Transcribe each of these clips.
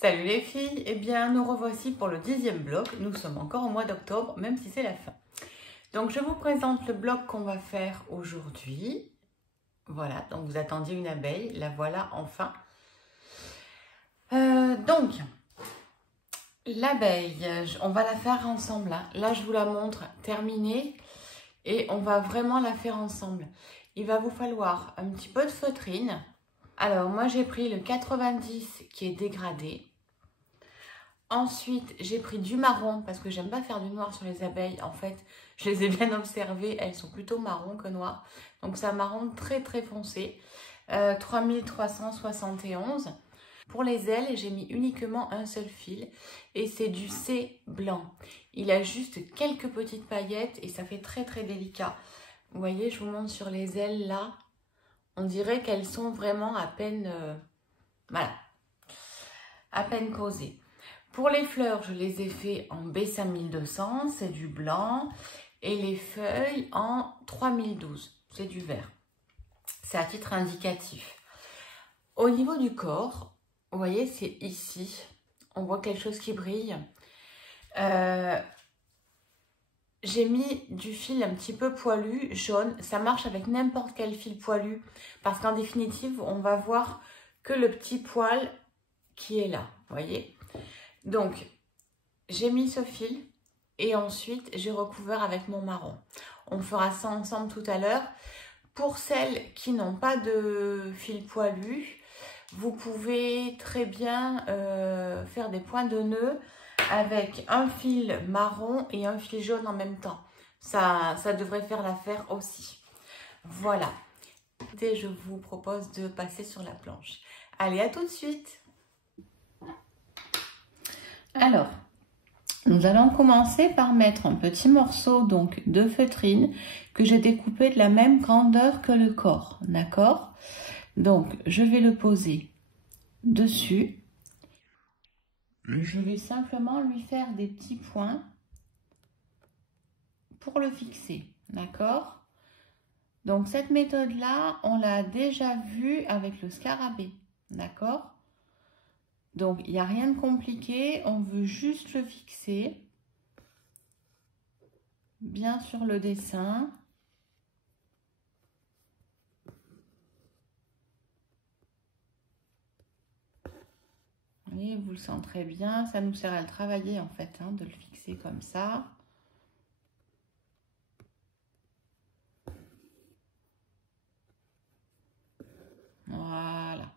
Salut les filles, eh bien nous revoici pour le 10e bloc. Nous sommes encore au mois d'octobre, même si c'est la fin. Donc je vous présente le bloc qu'on va faire aujourd'hui. Voilà, donc vous attendiez une abeille, la voilà enfin. Donc, l'abeille, on va la faire ensemble. Là je vous la montre terminée et on va vraiment la faire ensemble. Il va vous falloir un petit peu de feutrine. Alors moi j'ai pris le 90 qui est dégradé. Ensuite, j'ai pris du marron parce que j'aime pas faire du noir sur les abeilles. En fait, je les ai bien observées, elles sont plutôt marron que noir. Donc, c'est un marron très très foncé. 3371. Pour les ailes, j'ai mis uniquement un seul fil et c'est du C blanc. Il a juste quelques petites paillettes et ça fait très très délicat. Vous voyez, je vous montre sur les ailes là. On dirait qu'elles sont vraiment à peine, voilà, à peine posées. Pour les fleurs, je les ai fait en B5200, c'est du blanc. Et les feuilles en 3012, c'est du vert. C'est à titre indicatif. Au niveau du corps, vous voyez, c'est ici. On voit quelque chose qui brille. J'ai mis du fil un petit peu poilu, jaune. Ça marche avec n'importe quel fil poilu. Parce qu'en définitive, on va voir que le petit poil qui est là. Vous voyez ? Donc, j'ai mis ce fil et ensuite j'ai recouvert avec mon marron. On fera ça ensemble tout à l'heure. Pour celles qui n'ont pas de fil poilu, vous pouvez très bien faire des points de nœud avec un fil marron et un fil jaune en même temps. Ça devrait faire l'affaire aussi. Voilà. Et je vous propose de passer sur la planche. Allez, à tout de suite. Alors, nous allons commencer par mettre un petit morceau donc de feutrine que j'ai découpé de la même grandeur que le corps, d'accord? Donc, je vais le poser dessus. Je vais simplement lui faire des petits points pour le fixer, d'accord? Donc, cette méthode-là, on l'a déjà vue avec le scarabée, d'accord? Donc, il n'y a rien de compliqué, on veut juste le fixer bien sur le dessin. Et vous le sentirez bien, ça nous sert à le travailler en fait, de le fixer comme ça. Voilà,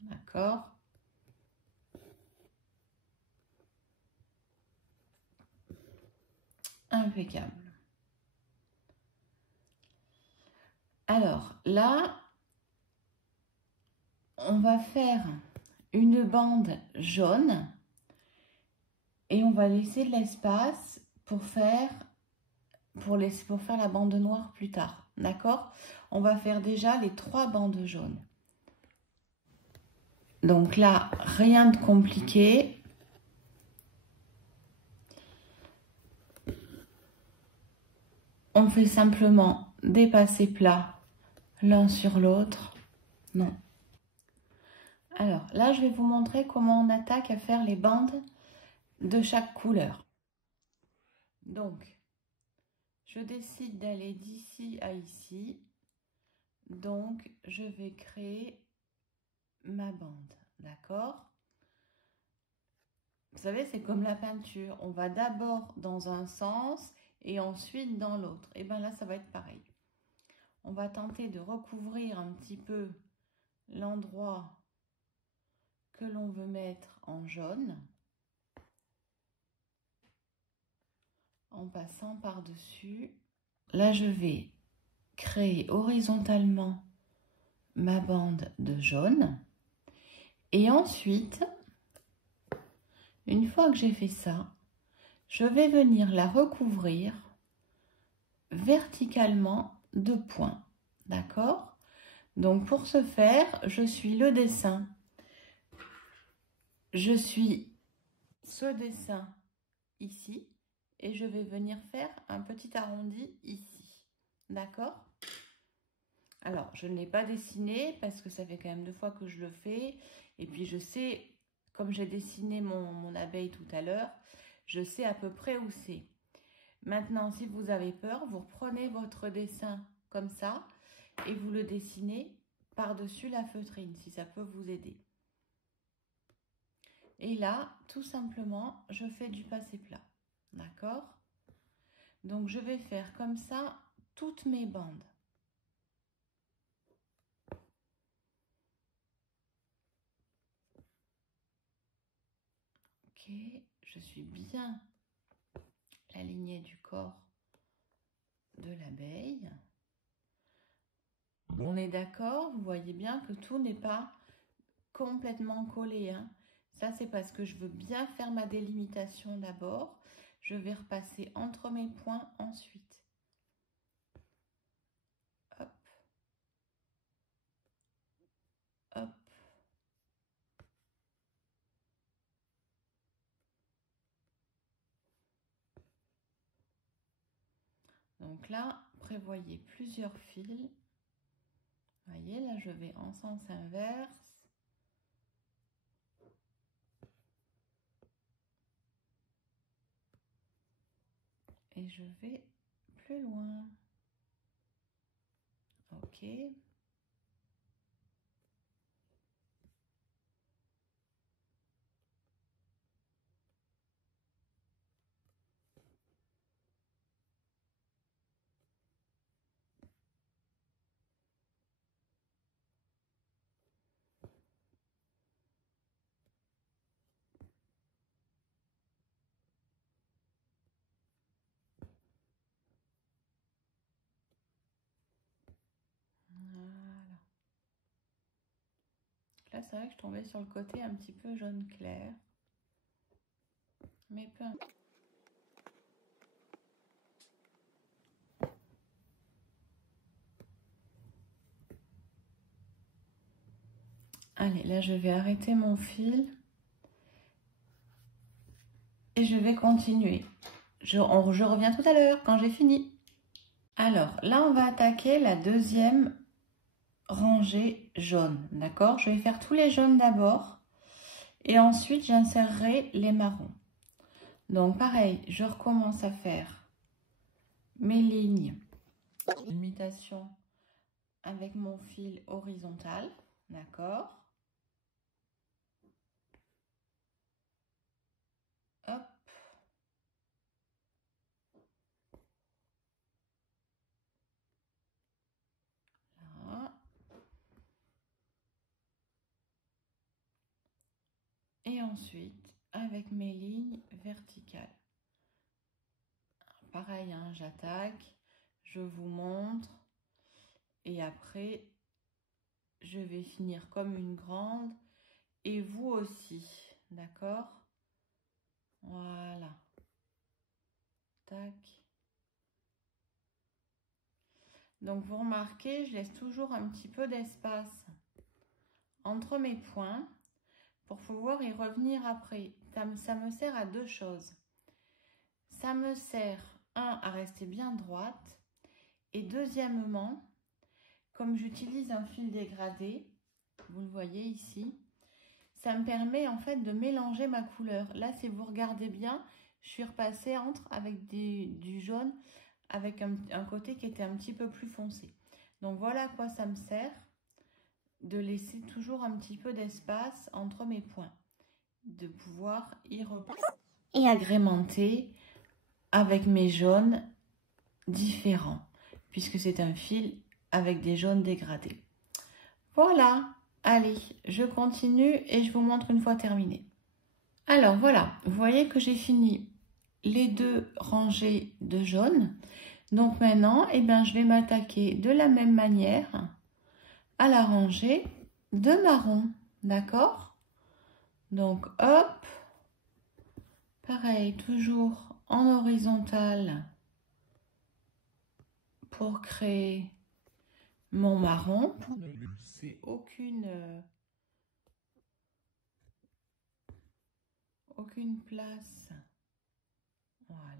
d'accord. Impeccable. Alors là, on va faire une bande jaune et on va laisser de l'espace pour faire la bande noire plus tard, d'accord? On va faire déjà les 3 bandes jaunes. Donc là, rien de compliqué. On fait simplement des passés plats l'un sur l'autre. Non. Alors là, je vais vous montrer comment on attaque à faire les bandes de chaque couleur. Donc, je décide d'aller d'ici à ici. Donc, je vais créer ma bande, d'accord? Vous savez, c'est comme la peinture. On va d'abord dans un sens et ensuite dans l'autre. Et bien là, ça va être pareil. On va tenter de recouvrir un petit peu l'endroit que l'on veut mettre en jaune en passant par-dessus. Là, je vais créer horizontalement ma bande de jaune et ensuite, une fois que j'ai fait ça, je vais venir la recouvrir verticalement de points, d'accord? Donc pour ce faire, je suis le dessin. Je suis ce dessin ici et je vais venir faire un petit arrondi ici, d'accord? Alors, je ne l'ai pas dessiné parce que ça fait quand même 2 fois que je le fais et puis je sais comme j'ai dessiné mon abeille tout à l'heure, je sais à peu près où c'est. Maintenant, si vous avez peur, vous reprenez votre dessin comme ça et vous le dessinez par-dessus la feutrine, si ça peut vous aider. Et là, tout simplement, je fais du passé plat. D'accord? Donc, je vais faire comme ça toutes mes bandes. Ok, je suis bien aligné du corps de l'abeille. On est d'accord, vous voyez bien que tout n'est pas complètement collé. Hein. Ça, c'est parce que je veux bien faire ma délimitation d'abord. Je vais repasser entre mes points ensuite. Hop. Hop. Donc là, prévoyez plusieurs fils. Vous voyez, là, je vais en sens inverse. Et je vais plus loin. Ok. Voilà. Là, c'est vrai que je tombais sur le côté un petit peu jaune clair. Mais peu importe. Allez, là, je vais arrêter mon fil. Et je vais continuer. Je reviens tout à l'heure quand j'ai fini. Alors, là, on va attaquer la deuxième rangée jaune. D'accord? Je vais faire tous les jaunes d'abord. Et ensuite, j'insérerai les marrons. Donc, pareil, je recommence à faire mes lignes. Imitation avec mon fil horizontal. D'accord? Hop. Là. Et ensuite, avec mes lignes verticales. Pareil, hein, j'attaque, je vous montre. Et après, je vais finir comme une grande. Et vous aussi, d'accord? Voilà. Tac. Donc, vous remarquez, je laisse toujours un petit peu d'espace entre mes points pour pouvoir y revenir après. Ça me sert à deux choses. Ça me sert, un, à rester bien droite. Et deuxièmement, comme j'utilise un fil dégradé, vous le voyez ici, ça me permet en fait de mélanger ma couleur. Là, si vous regardez bien, je suis repassée avec du jaune, avec un côté qui était un petit peu plus foncé. Donc voilà à quoi ça me sert, de laisser toujours un petit peu d'espace entre mes points, de pouvoir y repasser et agrémenter avec mes jaunes différents, puisque c'est un fil avec des jaunes dégradés. Voilà, allez, je continue et je vous montre une fois terminé. Alors voilà, vous voyez que j'ai fini les deux rangées de jaune. Donc maintenant, eh bien, je vais m'attaquer de la même manière à la rangée de marron. D'accord? Donc hop, pareil, toujours en horizontal pour créer mon marron. Pour ne laisser aucune place. Voilà.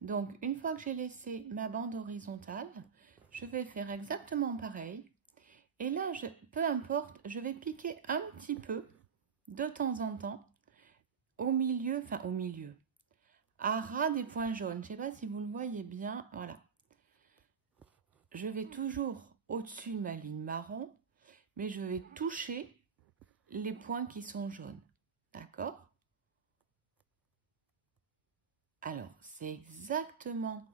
Donc, une fois que j'ai laissé ma bande horizontale, je vais faire exactement pareil. Et là, peu importe, je vais piquer un petit peu de temps en temps au milieu, à ras des points jaunes. Je ne sais pas si vous le voyez bien, voilà. Je vais toujours au-dessus de ma ligne marron, mais je vais toucher les points qui sont jaunes. D'accord? Alors, c'est exactement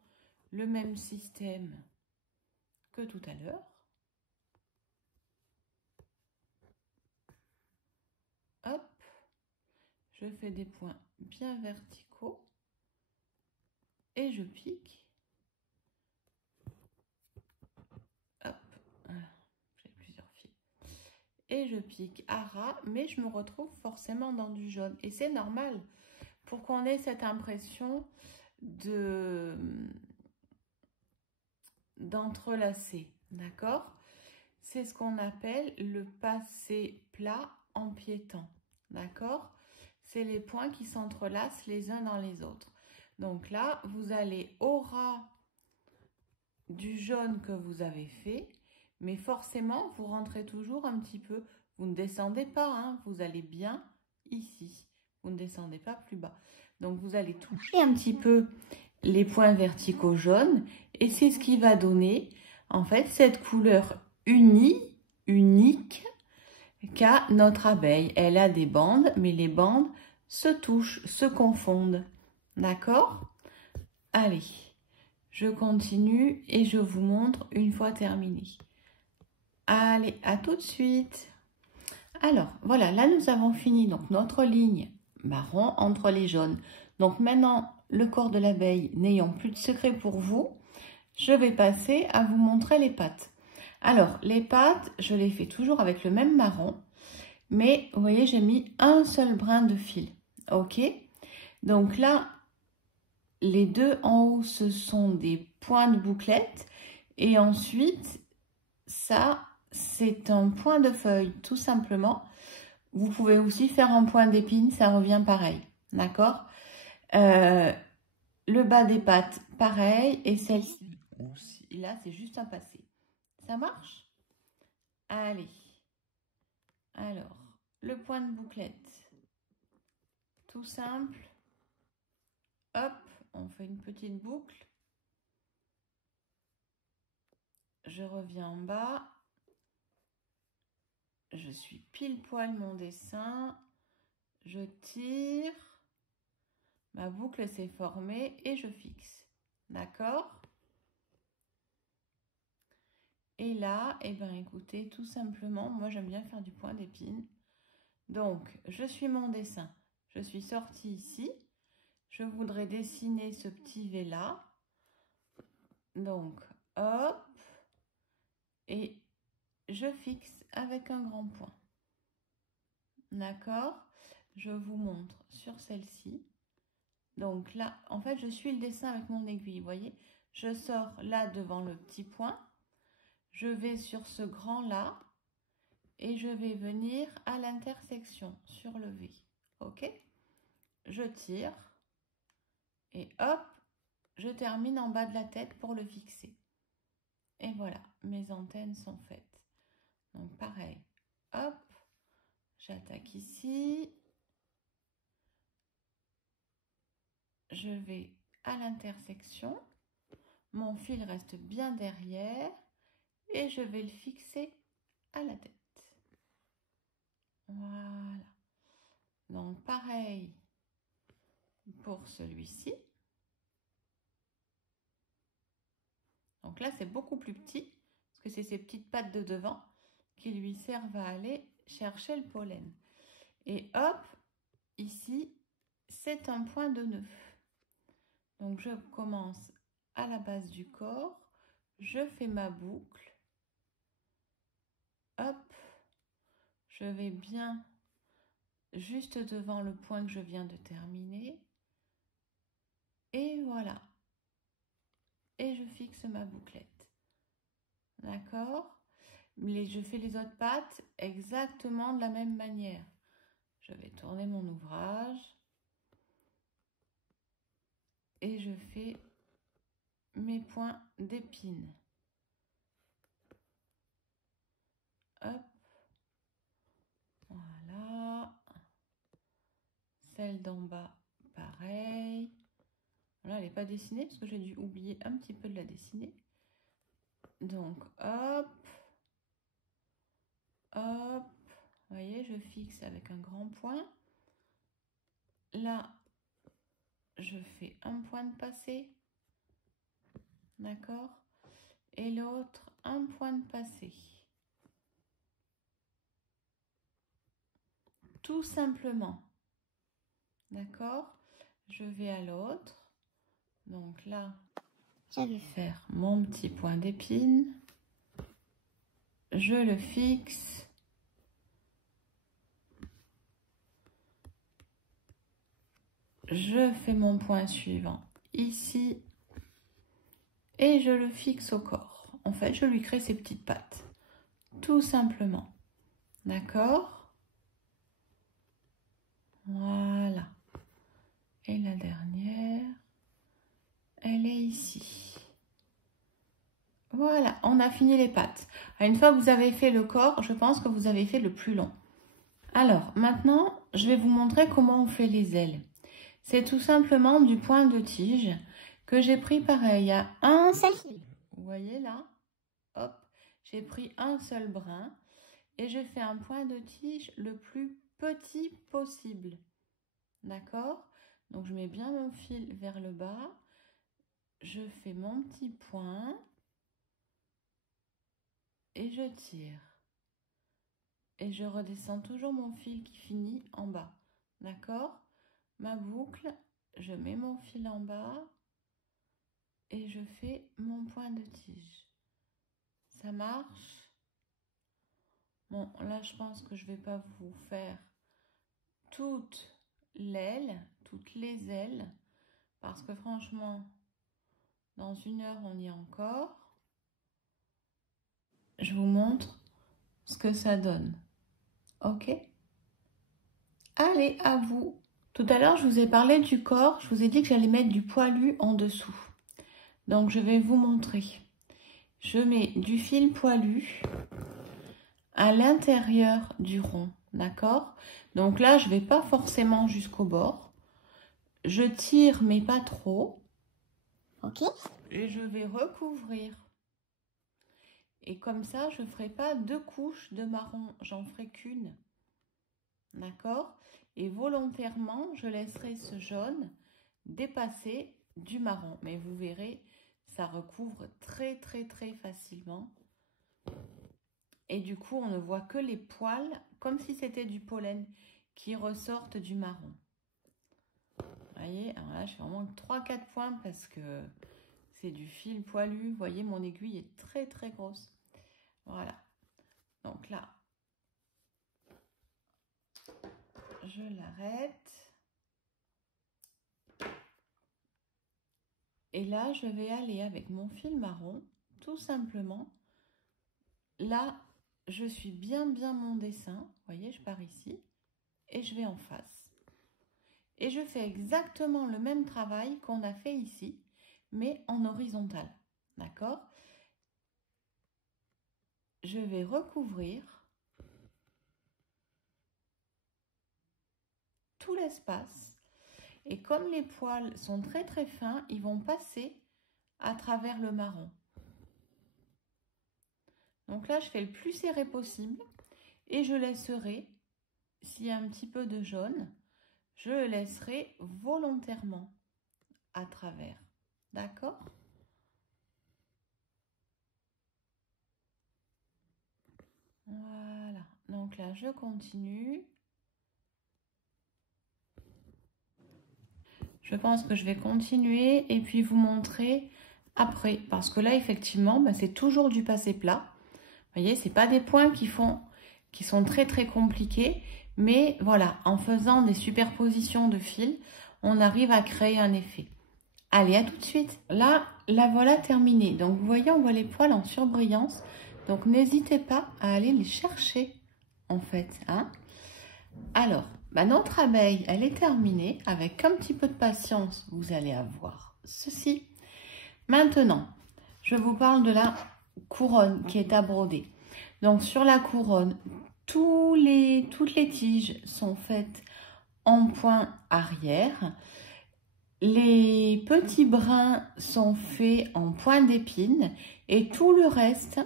le même système que tout à l'heure. Hop, je fais des points bien verticaux et je pique. Hop, j'ai plusieurs fils. Et je pique à ras, mais je me retrouve forcément dans du jaune. Et c'est normal pour qu'on ait cette impression d'entrelacer, d'accord? C'est ce qu'on appelle le passé plat empiétant, d'accord? C'est les points qui s'entrelacent les uns dans les autres. Donc là, vous allez au ras du jaune que vous avez fait, mais forcément, vous rentrez toujours un petit peu. Vous ne descendez pas, hein, vous allez bien ici. Vous ne descendez pas plus bas. Donc, vous allez toucher un petit peu les points verticaux jaunes et c'est ce qui va donner, en fait, cette couleur unique qu'a notre abeille. Elle a des bandes, mais les bandes se touchent, se confondent. D'accord? Allez, je continue et je vous montre une fois terminé. Allez, à tout de suite. Alors, voilà, là nous avons fini donc notre ligne marron entre les jaunes. Donc maintenant, le corps de l'abeille n'ayant plus de secret pour vous, je vais passer à vous montrer les pattes. Alors, les pattes, je les fais toujours avec le même marron, mais vous voyez, j'ai mis un seul brin de fil. Ok? Donc là, les deux en haut, ce sont des points de bouclette. Et ensuite, ça, c'est un point de feuille, tout simplement. Vous pouvez aussi faire un point d'épine, ça revient pareil. D'accord? Le bas des pattes, pareil. Et celle-ci, là, c'est juste un passé. Ça marche? Allez. Alors, le point de bouclette. Tout simple. Hop, on fait une petite boucle. Je reviens en bas. Je suis pile poil mon dessin. Je tire. Ma boucle s'est formée et je fixe. D'accord? Et là, eh ben, écoutez, tout simplement, moi j'aime bien faire du point d'épine. Donc, je suis mon dessin. Je suis sortie ici. Je voudrais dessiner ce petit V là. Donc, hop. Et je fixe avec un grand point. D'accord? Je vous montre sur celle-ci. Donc là, en fait, je suis le dessin avec mon aiguille. Vous voyez? Je sors là devant le petit point. Je vais sur ce grand là. Et je vais venir à l'intersection sur le V. Ok? Je tire. Et hop, je termine en bas de la tête pour le fixer. Et voilà, mes antennes sont faites. Donc pareil, hop, j'attaque ici. Je vais à l'intersection. Mon fil reste bien derrière. Et je vais le fixer à la tête. Voilà. Donc pareil pour celui-ci. Donc là, c'est beaucoup plus petit, parce que c'est ces petites pattes de devant qui lui servent à aller chercher le pollen. Et hop, ici, c'est un point de nœud. Donc, je commence à la base du corps, je fais ma boucle. Hop, je vais bien juste devant le point que je viens de terminer. Et voilà. Et je fixe ma bouclette. D'accord? Je fais les autres pattes exactement de la même manière. Je vais tourner mon ouvrage. Et je fais mes points d'épine. Hop. Voilà. Celle d'en bas, pareil. Là, elle n'est pas dessinée parce que j'ai dû oublier un petit peu de la dessiner. Donc, hop. Hop. Vous voyez, je fixe avec un grand point. Là, je fais un point de passé. D'accord? Et l'autre, un point de passé. Tout simplement. D'accord? Je vais à l'autre. Donc là, je vais faire mon petit point d'épine. Je le fixe. Je fais mon point suivant ici. Et je le fixe au corps. En fait, je lui crée ses petites pattes. Tout simplement. D'accord? Voilà. Et la dernière, elle est ici. Voilà, on a fini les pattes. Une fois que vous avez fait le corps, je pense que vous avez fait le plus long. Alors, maintenant, je vais vous montrer comment on fait les ailes. C'est tout simplement du point de tige que j'ai pris pareil à un seul fil. Vous voyez là? Hop, j'ai pris un seul brin et je fais un point de tige le plus petit possible. D'accord? Donc, je mets bien mon fil vers le bas. Je fais mon petit point et je tire. Et je redescends toujours mon fil qui finit en bas. D'accord? Ma boucle, je mets mon fil en bas et je fais mon point de tige. Ça marche? Bon, là, je pense que je ne vais pas vous faire toute l'aile, toutes les ailes, parce que franchement, dans 1 heure, on y est encore. Je vous montre ce que ça donne. Ok? Allez, à vous! Tout à l'heure, je vous ai parlé du corps. Je vous ai dit que j'allais mettre du poilu en dessous. Donc, je vais vous montrer. Je mets du fil poilu à l'intérieur du rond. D'accord? Donc là, je ne vais pas forcément jusqu'au bord. Je tire, mais pas trop. Ok? Et je vais recouvrir. Et comme ça, je ne ferai pas 2 couches de marron. J'en ferai qu'une. D'accord? Et volontairement, je laisserai ce jaune dépasser du marron. Mais vous verrez, ça recouvre très facilement. Et du coup, on ne voit que les poils, comme si c'était du pollen, qui ressortent du marron. Vous voyez, alors là, je fais vraiment 3-4 points parce que c'est du fil poilu. Vous voyez, mon aiguille est très grosse. Voilà. Donc là, je l'arrête. Et là, je vais aller avec mon fil marron, tout simplement. Là, je suis bien mon dessin. Vous voyez, je pars ici et je vais en face. Et je fais exactement le même travail qu'on a fait ici, mais en horizontal. D'accord? Je vais recouvrir tout l'espace. Et comme les poils sont très fins, ils vont passer à travers le marron. Donc là, je fais le plus serré possible et je laisserai, s'il y a un petit peu de jaune, je le laisserai volontairement à travers. D'accord? Voilà. Donc là, je continue. Je pense que je vais continuer et puis vous montrer après. Parce que là, effectivement, c'est toujours du passé plat. Vous voyez, c'est pas des points qui sont très compliqués. Mais voilà, en faisant des superpositions de fils, on arrive à créer un effet. Allez, à tout de suite. Là, la voilà terminée. Donc, vous voyez, on voit les poils en surbrillance. Donc, n'hésitez pas à aller les chercher, en fait. Hein. Alors, notre abeille, elle est terminée. Avec un petit peu de patience, vous allez avoir ceci. Maintenant, je vous parle de la couronne qui est à broder. Donc sur la couronne, toutes les tiges sont faites en point arrière. Les petits brins sont faits en point d'épine et tout le reste,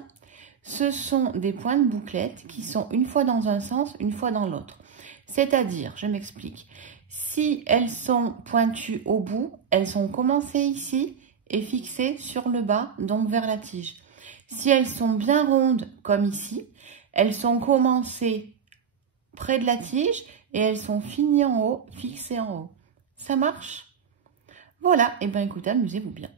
ce sont des points de bouclette qui sont une fois dans un sens, une fois dans l'autre. C'est-à-dire, je m'explique, si elles sont pointues au bout, elles sont commencées ici et fixées sur le bas, donc vers la tige. Si elles sont bien rondes, comme ici, elles sont commencées près de la tige et elles sont finies en haut, fixées en haut. Ça marche? Voilà, et bien écoutez, amusez-vous bien.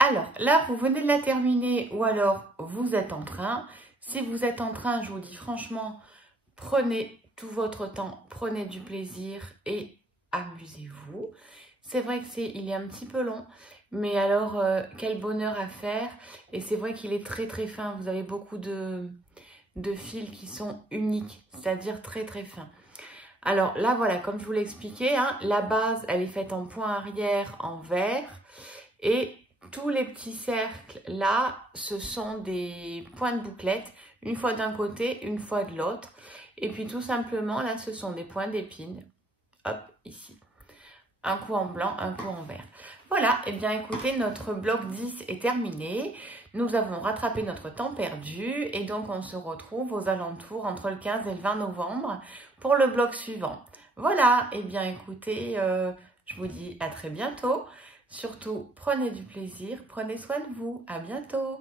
Alors là, vous venez de la terminer ou alors vous êtes en train. Si vous êtes en train, je vous dis franchement, prenez tout votre temps, prenez du plaisir et amusez-vous. C'est vrai il est un petit peu long, mais alors quel bonheur à faire. Et c'est vrai qu'il est très très fin. Vous avez beaucoup de fils qui sont uniques, c'est-à-dire très très fins. Alors là, voilà, comme je vous l'ai expliqué, hein, la base, elle est faite en point arrière en vert. Et tous les petits cercles là, ce sont des points de bouclette, une fois d'un côté, une fois de l'autre. Et puis tout simplement, là, ce sont des points d'épine. Hop, ici. Un coup en blanc, un coup en vert. Voilà, et bien écoutez, notre bloc 10 est terminé. Nous avons rattrapé notre temps perdu et donc on se retrouve aux alentours entre le 15 et le 20 novembre pour le bloc suivant. Voilà, et bien écoutez, je vous dis à très bientôt. Surtout, prenez du plaisir, prenez soin de vous. À bientôt.